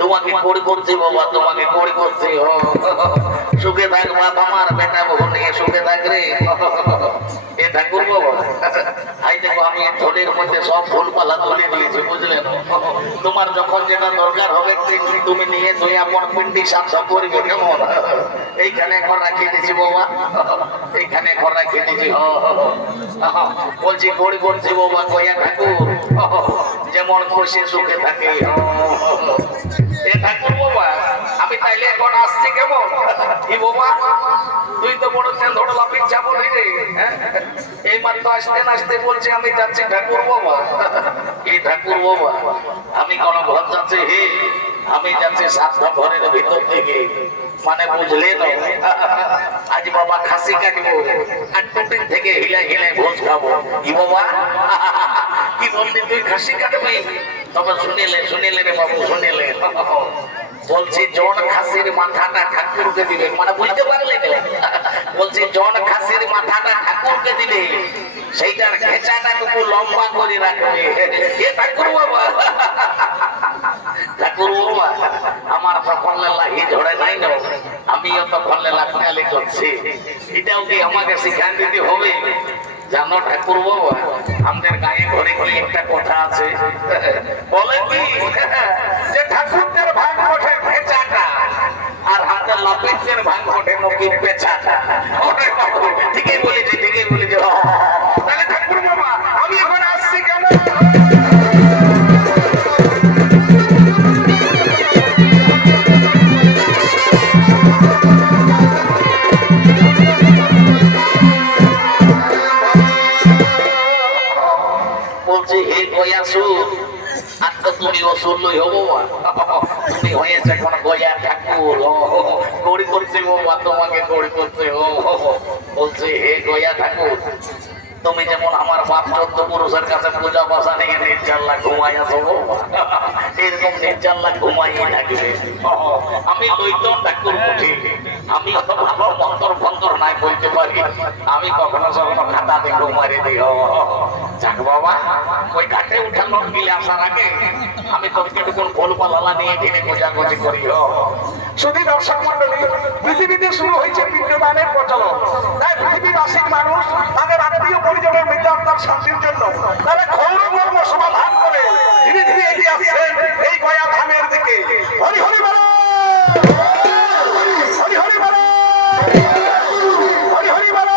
তোমাকে করি করছি বাবা, তোমাকে করি করছি। সুখে থাকবা, তোমার বেটা বহু নিয়ে সুখে থাকবে। এ ঠাকুর বাবা, এই দেখো আমি ঝোলের মধ্যে সব ফুলপালা তুলে দিয়েছি, বুঝলেন? তোমার যখন যেটা দরকার হবে তুমি নিয়ে তুই আপন পিন্ডি সাফ সাফ করবে, কেমন? এইখানে ঘর রাখিয়ে দিয়েছি বাবা, এইখানে ঘর রাখিয়ে দিয়েছি। বলছি করি করছি বাবা, কইয়া ঠাকুর যেমন খুশি সুখে থাকে। এ ঠাকুর বাবা, আমি তাইলে এখন আসছি কেমন? কি বাবা, তুই তো বড় ধরে লাফির যাবো রে। এই মাত্র আসতে আসতে বলছি আমি যাচ্ছি ঠাকুর বাবা। এই ঠাকুর বাবা, আমি কোন ঘর যাচ্ছি? হে, আমি যাচ্ছি 7টা ঘরের ভিতর থেকে, মানে বুঝলেন? আজ বাবা খাসি কাটবো আর টুটিন থেকে হিলাই হিলাই ভোজ খাবো। কি বাবা, কি বললি তুই খাসি কাটবি? তবে শুনিলে রে বাবু, শুনিলে। বলছি জন খাসির মাথাটা ঠাকুরকে দিবে, মানে বুঝতে পারলে? বলছি জন খাসির মাথাটা ঠাকুরকে দিবে, সেইটার খেঁচাটা টুকু লম্বা করে রাখবে। এ ঠাকুর বাবা, ঠাকুর বাবা, আমার তখন লাহি ঝড়ে নাই না, আমিও তখন লাফালি করছি। এটাও কি আমাকে শিখান দিতে হবে? জানো ঠাকুর বাবা, আমাদের গায়ে ঘরে কি একটা কথা আছে, বলে কি যে ঠাকুরদের ভাগ ওঠে ভেচাটা আর হাতের লাপিতের ভাগ ওঠে নকির পেছাটা। ঠিকই বলেছি, ঠিকই বলেছি। তাহলে ঠাকুর বাবা, আমি এখন আসছি কেন? বলছি হে গয়াসু, আর তো তুমি অসুর লই হবো, তুমি হয়েছে কোন গয়া ঠাকুর। করি করছে বাবা, তোমাকে করি করছে। বলছে হে গয়া ঠাকুর, তুমি যেমন আমার বাপ 14 পুরুষের কাছে পূজা বাসা নিয়ে 4 লাখ ঘুমাই আসো, এরকম 4 লাখ ঘুমাই থাকবে। আমি লইতো ঠাকুর উঠি, আমি অত ভালো মন্ত্র ফন্তর নাই বলতে পারি, আমি কখনো কখনো খাতা দিয়ে ঘুমারি দিই। যাক বাবা, ওই ঘাটে উঠানো গিলে আসার আগে আমি কতটুকুন ফুল পালা নিয়ে ঢেলে খোঁজাখুঁজি করি। শুধু দর্শক মন্ডলী, পৃথিবীতে শুরু হয়েছে পিণ্ডদানের প্রচলন। তাই পৃথিবীবাসীর মানুষ তাদের আত্মীয় পরিজনের মৃত্যু আত্মার শান্তির জন্য তারা ঘোর কর্ম সমাধান করে ধীরে ধীরে এগিয়ে আসছেন এই গয়া ধামের দিকে। হরি হরি বল, হরি হরি বল, হরি হরি বল।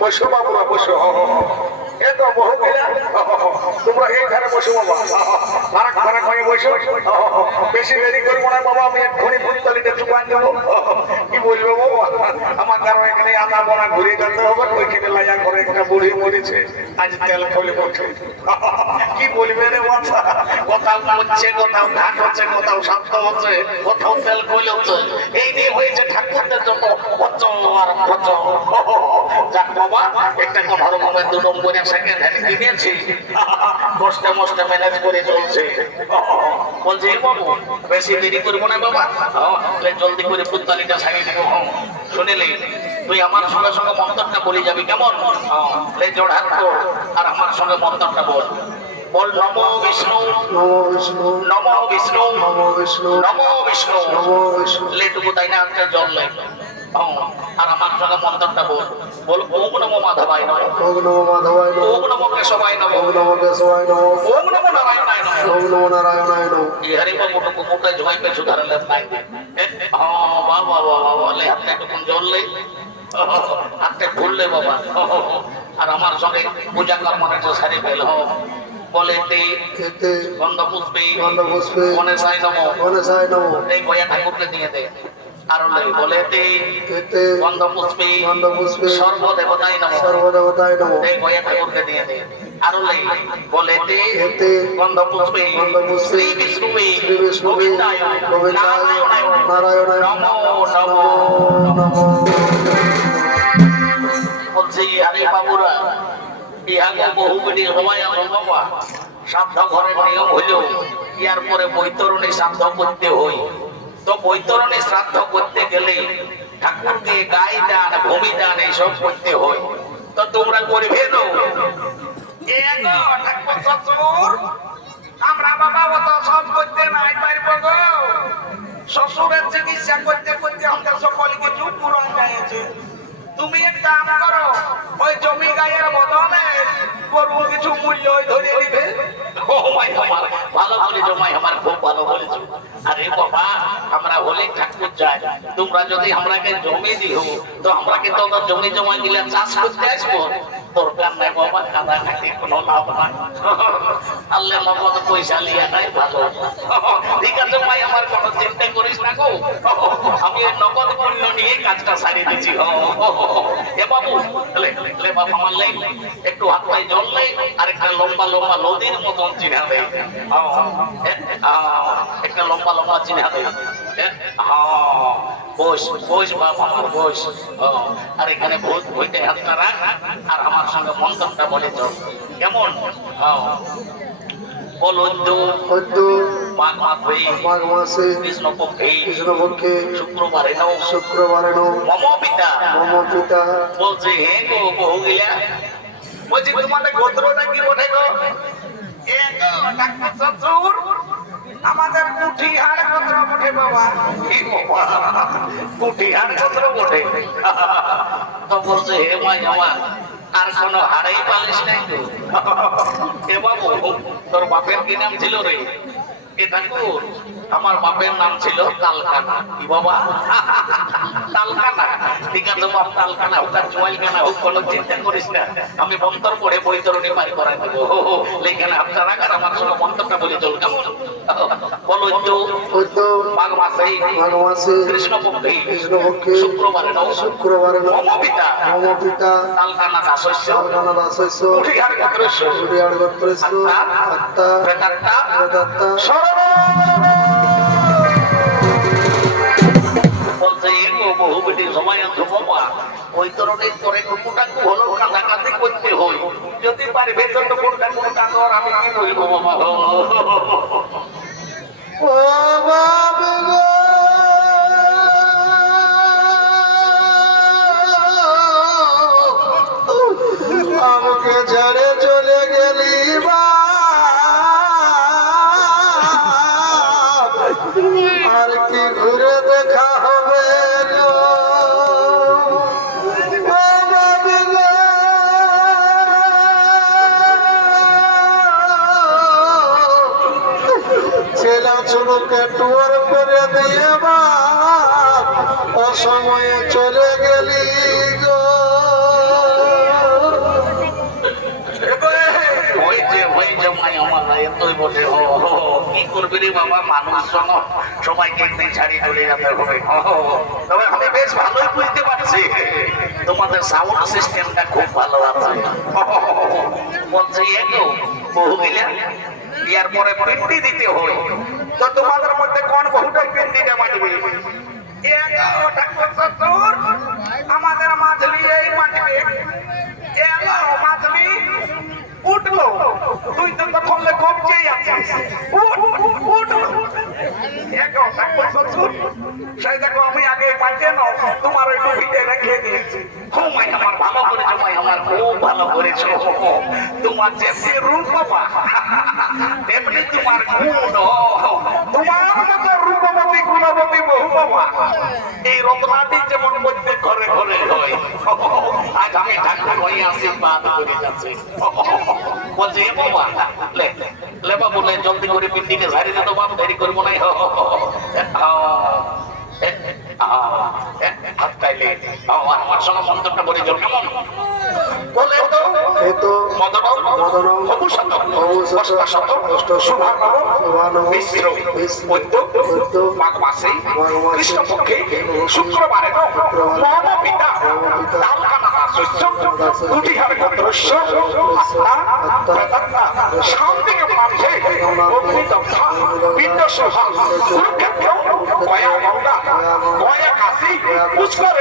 বসো বাবুরা বসো। এ তো বহু গেলা, তোমরা এইখানে বসো বাবা, ফারাক ফারাক হয়ে বসো। বেশি দেরি করবো না বাবা, আমি এক্ষুনি ফুটতলিতে চুপান যাবো। কি বলবো বাবা, আমার কারো এখানে আদা বোনা ঘুরে যেতে হবে, ওইখানে লাইয়া করে একটা বুড়ি মরেছে, আজ তেল খোলে ওঠে। কি বলবে রে বাচ্চা, কোথাও হচ্ছে, কোথাও ঘাট হচ্ছে, কোথাও শান্ত হচ্ছে, কোথাও তেল খোলে হচ্ছে। এই নিয়ে হয়েছে ঠাকুরদের জন্য পচন আর পচন। যাক বাবা, একটা কথা রকমের 2 নম্বরে সেকেন্ড হ্যান্ড কিনেছি, কষ্টে মষ্টে ম্যানেজ করে চলছে। বলছে বাবু বেশি দেরি করবো না বাবা, জলদি করে পুত্তালিটা সারিয়ে দেবো। শুনিলি, তুই আমার সঙ্গে সঙ্গে মন্তরটা বলে যাবি, কেমন? জোড় হাত কর আর আমার সঙ্গে মন্তরটা বল। বল নমো বিষ্ণু, নমো বিষ্ণু, নমো বিষ্ণু, নমো বিষ্ণু, নমো বিষ্ণু। নমো বিষ্ণু। লেটুকু তাই না আজকে জল নেই। আর আমার সঙ্গে মন্তরটা বল। বল ওম নমো মাধবায় নমঃ, ওম নমো মাধবায় নমঃ, ওম নমো কেশবায় নমঃ, ওম নমো কেশবায় নমঃ, ওম নমো নারায়ণায় নমঃ। ওম নমো নারায়ণায় নমঃ। এই হরি বাবু টুকু মোটা জয় পে সুধারলে নাই। হ্যাঁ বাবা বাবা বলে হাতে টুকুন জল নেই, হাতে খুললে বাবা। আর আমার সঙ্গে পূজা কর্মটা সারি ফেল। বলে তে এতে গন্ধ পুষ্পে গন্ধপুষ্পে মনে সাই নমঃ, গণেশায় নমঃ। এই বয়া ঠাকুরকে দিয়ে দে। আর বলে তে এতে গন্ধ পুষ্পে গন্ধপুষ্পে সর্বদেবতায় নমঃ, সর্বদেবতায় নমঃ। এই বয়া ঠাকুরকে দিয়ে দে। আর বলে তে এতে গন্ধ পুষ্পে গন্ধপুষ্পে শ্রী বিষ্ণুবে শ্রী বিষ্ণুবে গোবিন্দায় গোবিন্দায় নারায়ণায় নমো নমো নমো। নমো। বলছে আরে বাবুরা, ইহাকে বহু বেটি সময় আমার বাবা শ্রাদ্ধ ঘরের নিয়ম হইল ইয়ার পরে বৈতরণী শ্রাদ্ধ করতে হই। তো বৈতরণী শ্রাদ্ধ করতে গেলে ঠাকুরকে গায়ে দান, ভূমি দান এইসব করতে হয়। তো তোমরা করবে তো? ঠাকুর শ্বশুর, আমরা বাবা অত সব করতে নাই পারবো গো। শ্বশুরের চিকিৎসা করতে করতে আমাদের সকলকে চুপ পুরান গেছে। তুমি এক কাম করো, ওই জমি গায়ের বদলে গরু কিছু মূল্য ধরে দিবে। ও মাই আমার ভালো বলেছো, মাই আমার খুব ভালো বলেছো। আরে বাবা, আমরা হলে ঠাকুর যাই, তোমরা যদি আমরাকে জমি দিও তো আমরাকে তো জমি জমা গিলা চাষ করতে আসবো। দরকার নাই বাবা, কাদা খাইতে কোনো লাভ নাই। আল্লাহ নগদ পয়সা লিয়া নাই ভালো। ঠিক আছে ভাই, আমার কোনো চিন্তা করিস না গো, আমি ওই নগদ মূল্য নিয়ে কাজটা সারিয়ে দিচ্ছি। এ বাবু লে বাবা, আমার লাই একটু হাত পায়ে জল নেই আর একটা লম্বা লম্বা নদীর মতন চিহ্না দেয়। একটা লম্বা লম্বা চিহ্না দেয়। বস বস বাবা আমার বস। আর এখানে বইতে হাতটা রাখ আর আমার সঙ্গে মন্ত্রটা বলে চল, কেমন? মাঘ মাসে কৃষ্ণপক্ষে কৃষ্ণপক্ষে শুক্রবারে শুক্রবারে মম পিতা মম পিতা। বলছে হে গো বহু গিলা, বলছি তোমাদের গোত্রটা কি ওঠে গো? এ গো ডাক্তার শ্বশুর, আমাদের কুঠিহার গোত্র ওঠে বাবা। কি বাবা, কুঠিহার গোত্র ওঠে? তো বলছে হে মাই আমার আর কোন হাড়েই পালিস নাই তো? এ বাবু, তোর বাপের কি নাম ছিল রে? এ ঠাকুর, আমার বাপের নাম ছিল তালকানা। কি বাবা? তালকানা? ঠিক আছে বাপ, তালকানা হোক আর চুয়াইখানা হোক, কোনো চিন্তা করিস না, আমি মন্তর পড়ে বৈতরণী পার করাই দেবো। লেখানে আপনার রাখার আমার সঙ্গে মন্তরটা বলে চল, কেমন? বলো মাঘ মাসে কৃষ্ণপক্ষে শুক্রবারে শুক্রবারে মম পিতা মম পিতা তালকানা দাসস্য কালকানা দাসস্য কুঠিহার গোত্রস্য কুঠিহার গোত্রস্য আত্মা প্রেতাত্মা প্রেতাত্মা। বলছে এগো বহু বেটি সময় আনছো বাবা, ওই ধরনের করে কুকুটাকু হলো কাছাকাছি করতে হই। যদি পারি ভেতর তো কোনটা কোনটা তো আর আমি কি বলবো বাবা। ও বাবা গো, আমাকে ছেড়ে চলে গেলি বা, আর কি ঘুরে দেখা হবে গো? ও বাবা গো, ছেলে ছোটকে টুয়ার করে দিয়ে বা, অসময়ে চলে গেলি গো। এতই বটে কি করবি রে বাবা, মানুষজন সবাইকে একদিন ছাড়িয়ে চলে যেতে হবে। তবে আমি বেশ ভালোই বুঝতে পারছি তোমাদের সাউন্ড সিস্টেমটা খুব ভালো আছে। বলছি এগো বহু গেলে ইয়ার পরে পিন্ডি দিতে হয়, তো তোমাদের মধ্যে কোন বহুটাই পেন্ডিটা মাটবে? আমাদের মাছলি এই মাটবে এলো, মাছলি উঠলো, তুই তো তখন কবচেই আছিস, উঠ সেই দেখো আমি আগে পাঠিয়ে নাও, তোমার ওই টুপিতে রেখে দিয়েছি। খুব আমার ভালো করেছো ভাই, আমার খুব ভালো করেছো। তোমার যেমনি রূপ বাবা তেমনি তোমার গুণ। তোমার মতো রূপবতী গুণবতী বহু বাবা এই রত্নাটি যেমন প্রত্যেক ঘরে ঘরে হয়, আজ আমি ঠাকুর হয়ে আশীর্বাদ করে যাচ্ছি। বলছি এ বাবা লে লে বাবু লে জলদি করে পিন্ডিকে ঝাড়ি দে তো বাবু, দেরি করবো নাই। আমার সঙ্গে মন্ত্রটা বলে জল কেমন বলে তো হেতু মদনম মদনম অবসত অবসত অষ্টাশত শুভানম মিশ্র বৈদ্য মাঘ মাসে কৃষ্ণপক্ষে শুক্রবারে মহান পিতা তালকানা শস্য দুটি হারে গোত্রস্য আত্মা শান্তিকে মাঝে অগ্নিদগ্ধা পিণ্ড সোহা কুরুক্ষেত্র গয়া গঙ্গা গয়া কাশী পুষ্কর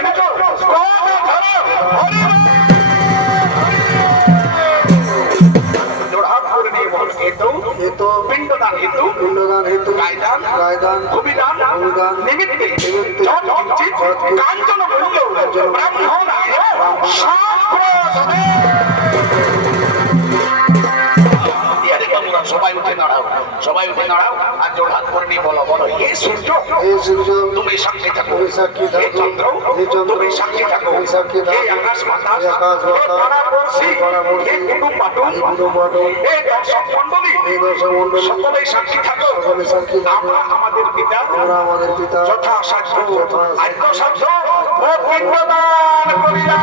ঋতু হেতু পিণ্ডদান হেতু পিণ্ডদান হেতু গায়দান গায়দান অভিদান অভিদান নিমিত্তে নিমিত্তে যৎকিঞ্চিৎ কাঞ্চন মূল্য ব্রাহ্মণায় সাম্প্রদানে। সবাই উঠে দাঁড়াও, সবাই উঠে দাঁড়াও আর জোর হাত করে নিয়ে বলো, বলো হে সূর্য হে সূর্য তুমি সাক্ষী থাকো, তুমি সাক্ষী হে থাকো, চন্দ্র হে চন্দ্র তুমি সাক্ষী থাকো, তুমি সাক্ষী হে থাকো, আকাশ বাতাস, হে আকাশ হে বাতাস, পাড়াপড়শি, হে পাড়াপড়শি, হে কুটুম বাটুল, হে কুটুম বাটুল, হে দর্শক মণ্ডলী, হে দর্শক মণ্ডলী, সকলেই সাক্ষী থাকো, সকলে সাক্ষী থাকো, আমরা আমাদের পিতা আমরা আমাদের পিতা যথাসাধ্য যথাসাধ্য আদ্যসাধ্য ও পিণ্ডদান করিয়া।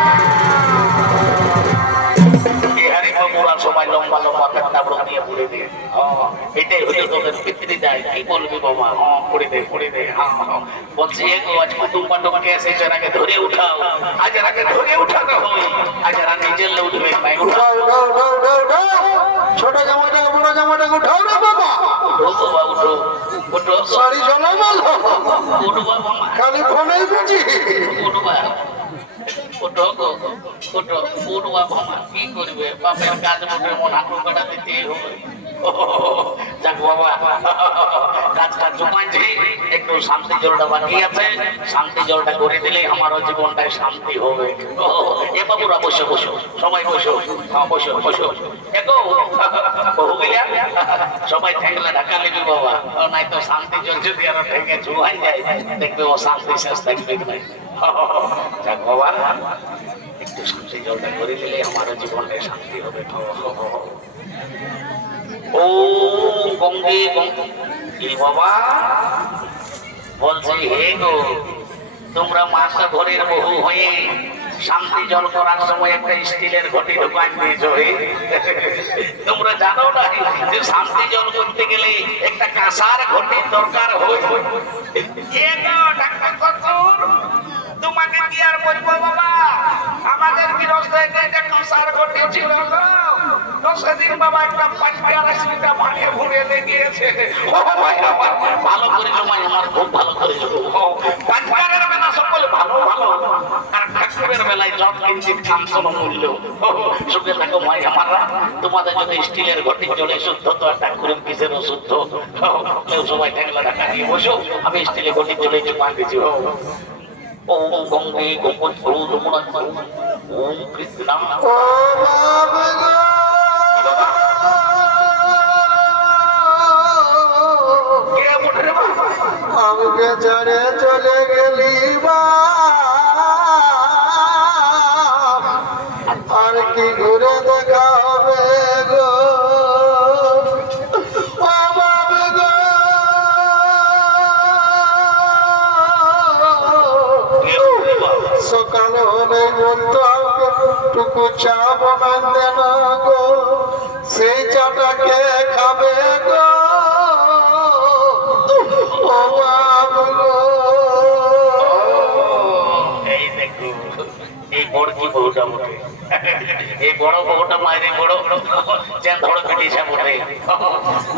সবাই লম্বা লম্বা পেটটা দিয়ে পড়ে দিয়ে এটাই হলো তোদের পিতৃ দেয়, কি বলবি বাবা? পড়ে দে পড়ে দে। বলছি আজ কুটুম পাটুমকে এসেছে, আগে ধরে উঠাও, আজ আগে ধরে উঠাতে হয়, আজ এরা নিজের লোক উঠবে নাই। উঠাও উঠাও উঠাও উঠাও উঠাও ছোট জামাইটাকে বড় জামাইটাকে উঠাও রে বাবা, উঠো বাবা উঠো উঠো শাড়ি চলো বলো উঠো বাবা, খালি ফোনেই বুঝি উঠো বাবা উঠো গো উঠো উঠো বাবা, কি করবে বাপের কাজ মুখে মন হাঁটু কাটা দিতে হবে। যাক বাবা কাজটা জমাইছি, একটু শান্তি জলটা বাকি আছে, শান্তি জলটা করে দিলে আমারও জীবনটায় শান্তি হবে। এ বাবুরা বসে বসো, সবাই বসো, বসো বসো এগো বহু গেলা সবাই ঠেকলে ঢাকা নেবে বাবা, নাই তো শান্তি জল যদি আরো ঠেকে জুয়াই যায় দেখবে ও শান্তি শেষ থাকবে নাই। যাক বাবা একটু শান্তি জলটা করে দিলে আমারও জীবনটায় শান্তি হবে। ও গঙ্গে গঙ্গে বাবা বলছি হে গো, তোমরা মাসা ঘরের বহু হয়ে শান্তি জল করার সময় একটা স্টিলের ঘটি ঢোকান দিয়েছ। তোমরা জানো না যে শান্তি জল করতে গেলে একটা কাঁসার ঘটির দরকার হয়। তোমাকে কি আর বলবো বাবা, আমাদের গৃহস্থের একটা কাঁসার ঘটি ছিল তো সেদিন বাবা একটা পাঁচটা পানিয়ে ভরে লেগিয়েছে। ভালো করে জমাই, আমার খুব ভালো করে পাঁচটারের বেলা সকলে ভালো ভালো, আর ঠাকুরের বেলায় যত কিঞ্চিত কাঞ্চন মূল্য। সুখে থাকো ভাই আমারা, তোমাদের যদি স্টিলের ঘটি চলে শুদ্ধ তো ঠাকুরের কিসের অশুদ্ধ। সবাই ঠেকলা ঢাকা নিয়ে বসো, আমি স্টিলের ঘটি চলে জমা দিয়েছি। ও গঙ্গে গোপন ওম কৃষ্ণ ও বাবা গো আমাকে ছেড়ে চলে গেলি বা আর কি ঘুরে দেখা হবে গো ও বাবা গো সকাল হলে বলতো টুকু চা বানাতে না গো, সেই চাটাকে খাবে গো ও বাবা গো। এই দেখো এই বড় কি বউটা মোটে এই বড় বউটা মায়ের বড় যেন ধরো পিটিসা মোটে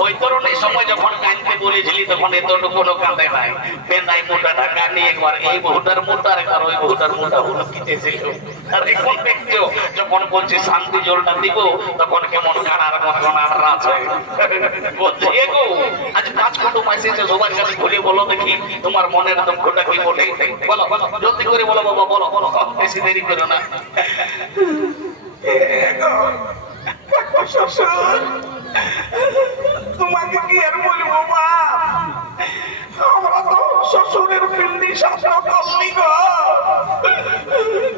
ওই তরুণের সময় যখন কাঁদতে বলেছিলি তখন এতটুকু কোনো কাঁদে নাই পেনাই মোটা ঢাকা নিয়ে একবার এই বহুটার মোটা আর ওই বহুটার মোটা হলো কিতেছিল আর এখন দেখছো যখন বলছি শান্তি জলটা দিব তখন কেমন কানার মতন আর রাত হয় বলছে এগো আজ 5 কুটুম এসেছে সবার কাছে ঘুরে বলো দেখি তোমার মনের দুঃখটা কি বলে বলো বলো জলদি করে বলো বাবা বলো বলো বেশি দেরি করো না। শ্বশুর, তোমাকে কি আর বলবো মা, আমরা তো শ্বশুরের পিন্ডি শাসন করলি গো,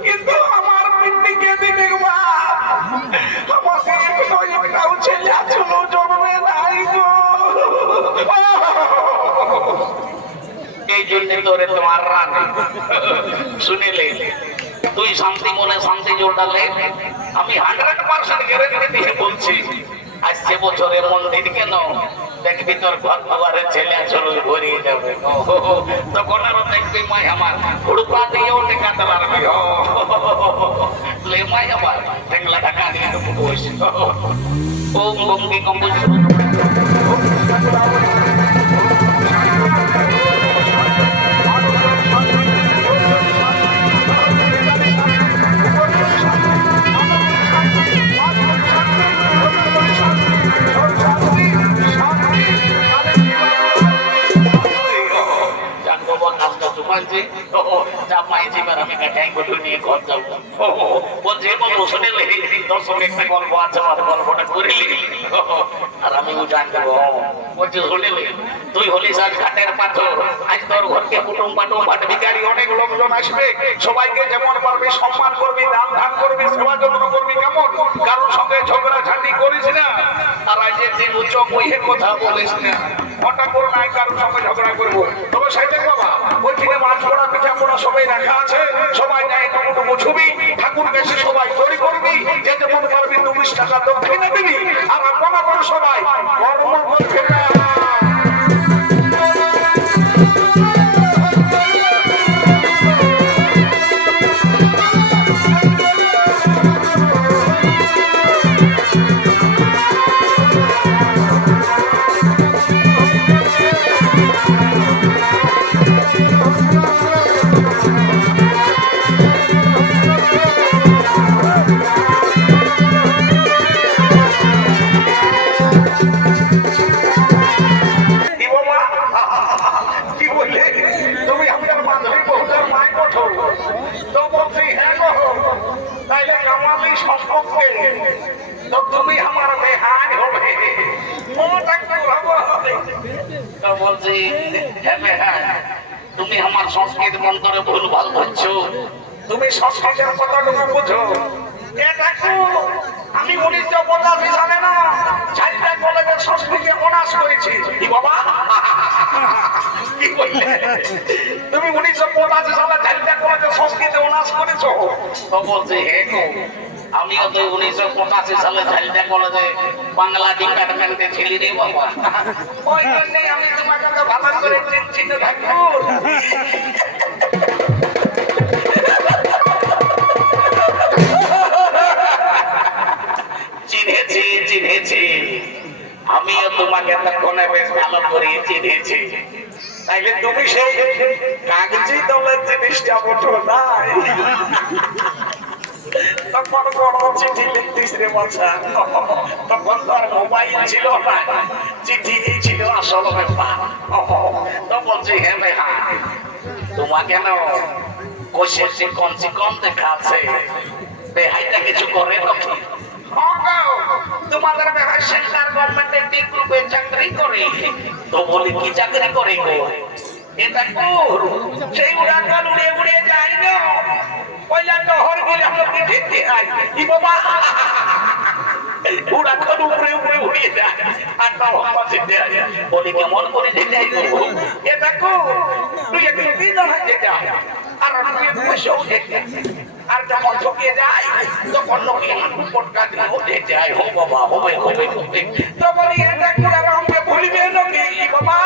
কিন্তু আমার পিন্ডি কে দিবে মা, আমাকে একটাও ছেলে এখনো জন্মে নাই গো। এই জন্য তোরে তোমার রান শুনিলে তুই শান্তি মনে শান্তি জোটালে আমি 100% গ্যারান্টি দিয়ে বলছি আসছে বছরে মন্দির কেন দেখবি তোর ঘর দুয়ারে ছেলে চলে ভরিয়ে যাবে তখন আরো দেখবি মাই আমার হুড়পা দিয়েও টেকাতে পারবি লে মাই আমার টেংলা ঢাকা দিয়ে ঢুকু বসে ওম গঙ্গি কম্বুজ তুই হলিস আজ ঘাটের পাথর আজ তোর ঘরকে কুটুম পাটুম ভাট ভিখারি অনেক লোকজন আসবে সবাইকে যেমন পারবি সম্মান করবি দান ধান করবি সেবা যত্ন করবি কেমন কারোর সঙ্গে ঝগড়া ঝাঁটি করিস না আর আজের দিন উচ্চ মুখে কথা বলিস না হঠাৎ করে নাই কারোর সঙ্গে ঝগড়া করবো তবে সাইতে বাবা ওইখানে মাছ পড়া পিঠা পড়া সবাই রাখা আছে সবাই যায় টুকু ছবি ঠাকুর কাছে সবাই তৈরি করবি যে যেমন পারবি 20 টাকা দক্ষিণে দিবি আর আপনারা বড় সবাই কর্ম করবে না। তুমি আমার সংস্কৃত মন্ত্রে ভুল ভাল করছো তুমি সংস্কৃতের কতটুকু বুঝো আমি 1985 সালে না ঝাড়গ্রাম কলেজে সংস্কৃতে অনার্স করেছি কি বাবা কি বললে তুমি 1985 সালে ঝাড়গ্রাম কলেজে সংস্কৃতে অনার্স করেছো তো বলছে হে গো আমিও তো 1985 সালে ঝাড়গ্রাম কলেজে বাংলা ডিপার্টমেন্টে ছিলি রে বাবা ওই জন্য আমি তোমাকে ভালো করে চিনতে থাকবো চিনেছি আমিও তোমাকে তখন বেশ ভালো করে চিনেছি তাইলে তুমি সেই কাগজি দলের জিনিসটা ওঠো নাই তখন বড় চিঠি লিখতিস রে বাচ্চা তখন তো আর মোবাইল ছিল না চিঠি ছিল আসল ব্যাপার তো বলছি হ্যাঁ ভাই তোমাকে না কোষের চিকন দেখাচ্ছে বেহাইটা কিছু করে নাকি তোমাদের বেহাই সেন্ট্রাল গভর্নমেন্টের ডি গ্রুপে চাকরি করে তো বলি কি চাকরি করে গো এটা কোর সেই উড়ান উড়ে উড়ে যায় না পয়লা শহর গেলে আমরা দেখতে আই কি বাবা উড়ান উপরে উপরে উড়িয়ে যায় আর তাও আমাদের দেয় বলি কেমন করে যেতে আই গো এটা কোর তুই একটু দিন হয় যেতে আর আমি বসেও দেখতে আর যখন ঢুকে যায় তখন লোকে হাঁটু পটকা দিয়ে উঠে যায়, হো বাবা হবে হবে হবে। তখন এটা করে আমাকে ভুলবে লোকে, বাবা